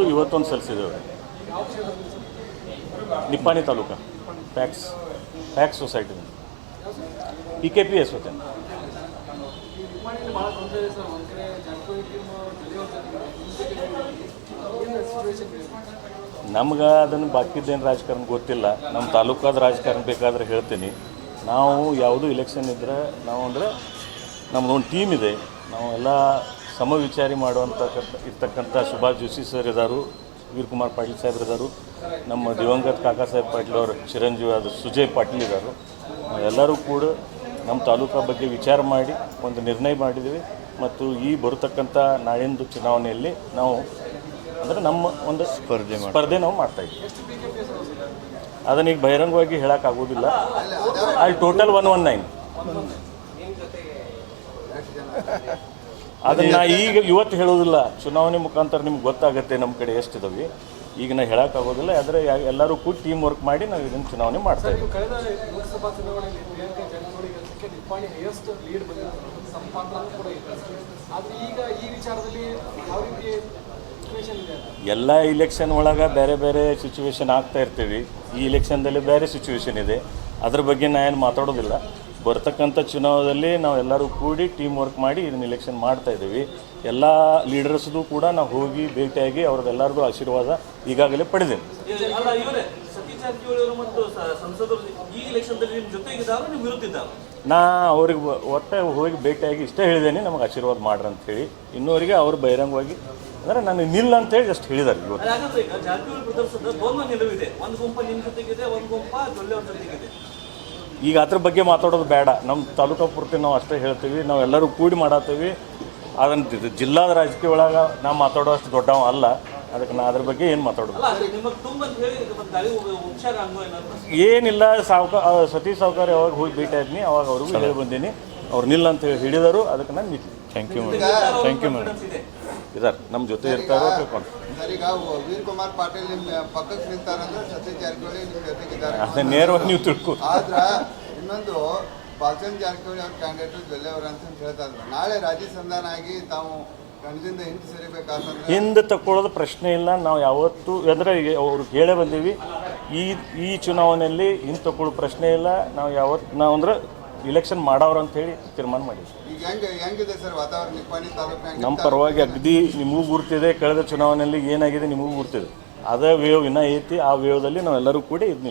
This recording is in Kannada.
ಇವತ್ತೊಂದು ಸಲ್ಲಿಸಿದ್ದೇವೆ Nippani taluk PACS society PKPS ಹೋತೆ ನಮ್ಗೆ ಅದನ್ನು ಬಾಕಿದ್ದೇನು ರಾಜಕಾರಣ ಗೊತ್ತಿಲ್ಲ. ನಮ್ಮ ತಾಲೂಕಾದ ರಾಜಕಾರಣ ಬೇಕಾದರೆ ಹೇಳ್ತೀನಿ. ನಾವು ಯಾವುದೂ ಇಲೆಕ್ಷನ್ ಇದ್ದರೆ ನಾವು ಅಂದರೆ ನಮ್ಮದೊಂದು ಟೀಮ್ ಇದೆ. ನಾವು ಎಲ್ಲ ಸಮವಿಚಾರಿ ಇರ್ತಕ್ಕಂಥ ಸುಭಾಷ್ ಜೋಶಿ ಸರ್ ಇದ್ದಾರು, ವೀರಕುಮಾರ್ ಪಾಟೀಲ್ ಸಾಹೇಬ್ರು ಇದ್ದಾರು, ನಮ್ಮ ದಿವಂಗತ ಕಾಕಾ ಸಾಹೇಬ್ ಪಾಟೀಲ್ ಅವರು ಚಿರಂಜೀವಿ ಆದ ಸುಜಯ್ ಪಾಟೀಲ್ ಇದ್ದಾರು. ನಾವೆಲ್ಲರೂ ಕೂಡ ನಮ್ಮ ತಾಲೂಕಾ ಬಗ್ಗೆ ವಿಚಾರ ಮಾಡಿ ಒಂದು ನಿರ್ಣಯ ಮಾಡಿದ್ದೀವಿ. ಮತ್ತು ಈ ಬರತಕ್ಕಂಥ ನಾಳಿಂದು ಚುನಾವಣೆಯಲ್ಲಿ ನಾವು ಅಂದರೆ ನಮ್ಮ ಒಂದು ಸ್ಪರ್ಧೆ ನಾವು ಮಾಡ್ತಾಯಿದ್ದೀವಿ. ಅದನ್ನ ಈಗ ಬಹಿರಂಗವಾಗಿ ಹೇಳೋಕ್ಕಾಗೋದಿಲ್ಲ. ಅಲ್ಲಿ ಟೋಟಲ್ 119. ಅದನ್ನು ಈಗ ಇವತ್ತು ಹೇಳೋದಿಲ್ಲ, ಚುನಾವಣೆ ಮುಖಾಂತರ ನಿಮ್ಗೆ ಗೊತ್ತಾಗುತ್ತೆ ನಮ್ಮ ಕಡೆ ಎಷ್ಟಿದಾವೆ. ಈಗ ನಾ ಹೇಳೋಕ್ಕಾಗೋದಿಲ್ಲ. ಆದರೆ ಎಲ್ಲರೂ ಕೂಡ ಟೀಮ್ ವರ್ಕ್ ಮಾಡಿ ನಾವು ಇದನ್ನು ಚುನಾವಣೆ ಮಾಡ್ತಾ ಇದ್ದೀವಿ. ಕಳೆದ ಲೋಕಸಭಾ ಚುನಾವಣೆಯಲ್ಲಿ ಪ್ರಿಯಾಂಕಾ ಜಾರಕಿಹೊಳಿ ನಿಪ್ಪಾಣಿ ಹೈಯೆಸ್ಟ್ ಲೀಡ್ ಬಂದಿತ್ತು, ಸಂಪಾದನೆ ಕೂಡ ಇದೆ. ಆದರೆ ಈಗ ಈ ವಿಚಾರದಲ್ಲಿ ಯಾವ ರೀತಿ ಸಿಚುವೇಶನ್ ಇದೆ? ಎಲ್ಲ ಇಲೆಕ್ಷನ್ ಒಳಗೆ ಬೇರೆ ಬೇರೆ ಸಿಚುವೇಶನ್ ಆಗ್ತಾ ಇರ್ತೀವಿ. ಈ ಇಲೆಕ್ಷನ್ದಲ್ಲಿ ಬೇರೆ ಸಿಚುವೇಶನ್ ಇದೆ. ಅದ್ರ ಬಗ್ಗೆ ನಾ ಏನು ಮಾತಾಡೋದಿಲ್ಲ. ಬರ್ತಕ್ಕಂಥ ಚುನಾವಣೆಯಲ್ಲಿ ನಾವೆಲ್ಲರೂ ಕೂಡಿ ಟೀಮ್ ವರ್ಕ್ ಮಾಡಿ ಇದನ್ನು ಇಲೆಕ್ಷನ್ ಮಾಡ್ತಾಯಿದ್ದೀವಿ. ಎಲ್ಲ ಲೀಡರ್ಸ್ದು ಕೂಡ ನಾವು ಹೋಗಿ ಭೇಟಿಯಾಗಿ ಅವ್ರದ್ದೆಲ್ಲರದು ಆಶೀರ್ವಾದ ಈಗಾಗಲೇ ಪಡೆದೇವೆ. ನಾ ಅವ್ರಿಗೆ ಒಟ್ಟೆ ಹೋಗಿ ಭೇಟಿಯಾಗಿ ಇಷ್ಟೇ ಹೇಳಿದ್ದೇನೆ, ನಮಗೆ ಆಶೀರ್ವಾದ ಮಾಡ್ರಿ ಅಂಥೇಳಿ. ಇನ್ನೂವರೆಗೆ ಅವ್ರು ಬಹಿರಂಗವಾಗಿ ಅಂದರೆ ನಾನು ನಿಲ್ಲ ಅಂತೇಳಿ ಅಷ್ಟು ಹೇಳಿದ್ದಾರೆ. ಇವತ್ತು ಈಗ ಅದ್ರ ಬಗ್ಗೆ ಮಾತಾಡೋದು ಬೇಡ. ನಮ್ಮ ತಾಲೂಕಾ ಪೂರ್ತಿ ನಾವು ಅಷ್ಟೇ ಹೇಳ್ತೀವಿ. ನಾವೆಲ್ಲರೂ ಕೂಡಿ ಮಾಡತ್ತೀವಿ. ಅದನ್ನು ಜಿಲ್ಲಾದ ರಾಜಕೀಯ ಒಳಗೆ ನಾವು ಮಾತಾಡೋ ಅಷ್ಟು ದೊಡ್ಡವ ಅಲ್ಲ. ಅದಕ್ಕೆ ನಾ ಅದ್ರ ಬಗ್ಗೆ ಏನು ಮಾತಾಡೋದು ಏನಿಲ್ಲ. ಸತೀಶ್ ಸಾವ್ಕಾರ ಯಾವಾಗ ಹೋಗಿ ಭೇಟಿ ಆದ್ನಿ ಅವಾಗ ಅವ್ರಿಗೂ ಹೇಳಿ ಬಂದೀನಿ. ಅವ್ರು ನಿಲ್ಲ ಅಂತ ಹೇಳಿ ಹಿಡಿದರು. ಅದಕ್ಕೆ ನಾನು ನಿಂತು ಥ್ಯಾಂಕ್ ಯು ಮೇಡಮ್. ಇದಾರೆ ನಮ್ಮ ಜೊತೆ ಇರ್ತಾರೋ ತಿಳ್ಕೊಂಡು. ವೀರಕುಮಾರ್ ಪಾಟೀಲ್ ನಿಮ್ಮ ಪಕ್ಕಕ್ಕೆ ನಿಂತಾರಂದ್ರೆ ಸತೀಶ್ ಜಾರಕಿಹೊಳಿ ನಿಮ್ಮ ಜೊತೆಗಿದ್ದಾರೆ. ಅದನ್ನ ನೇರವಾಗಿ ನೀವು ತಿಳ್ಕೊ. ಆದ್ರೆ ಇನ್ನೊಂದು ಬಾಲಚಂದ್ರ ಜಾರಕಿಹೊಳಿ ಅವ್ರ ಕ್ಯಾಂಡಿಡೇಟ್ ಜೊಲ್ಲೆ ಅವ್ರ ಅಂತ ಹೇಳ್ತಾ ಇದ್ರು. ನಾಳೆ ರಾಜ್ಯ ಸಂಧಾನ ಆಗಿ ತಾವು ಕಣದಿಂದ ಹಿಂದೆ ಸರಿಬೇಕಾದ್ರೆ ಹಿಂದೆ ತಗೊಳ್ಳೋದು ಪ್ರಶ್ನೆ ಇಲ್ಲ. ನಾವು ಯಾವತ್ತೂ ಅಂದರೆ ಅವ್ರಿಗೆ ಹೇಳೇ ಬಂದೀವಿ. ಈ ಚುನಾವಣೆಯಲ್ಲಿ ಹಿಂದೆ ತಗೊಳ್ಳೋ ಪ್ರಶ್ನೆ ಇಲ್ಲ. ನಾವು ಅಂದ್ರೆ ಇಲೆಕ್ಷನ್ ಮಾಡೋರು ಅಂತ ಹೇಳಿ ತೀರ್ಮಾನ ಮಾಡಿದ್ವಿ. ಈಗ ಹೆಂಗಿದೆ ಸರ್ ವಾತಾವರಣ ನಿಪ್ಪಾಣಿ ತಾಲೂಕಿನಾಗ? ನಮ್ಮ ಪರವಾಗಿ ಅಗದಿ ನಿಮಗೂ ಗುರ್ತಿದೆ. ಕಳೆದ ಚುನಾವಣೆಯಲ್ಲಿ ಏನಾಗಿದೆ ನಿಮಗೂ ಗುರ್ತಿದೆ. ಅದೇ ವೇವ್ ಇನ್ನೂ ಐತಿ. ಆ ವೇವ್ದಲ್ಲಿ ನಾವೆಲ್ಲರೂ ಕೂಡಿ ಇದನ್ನ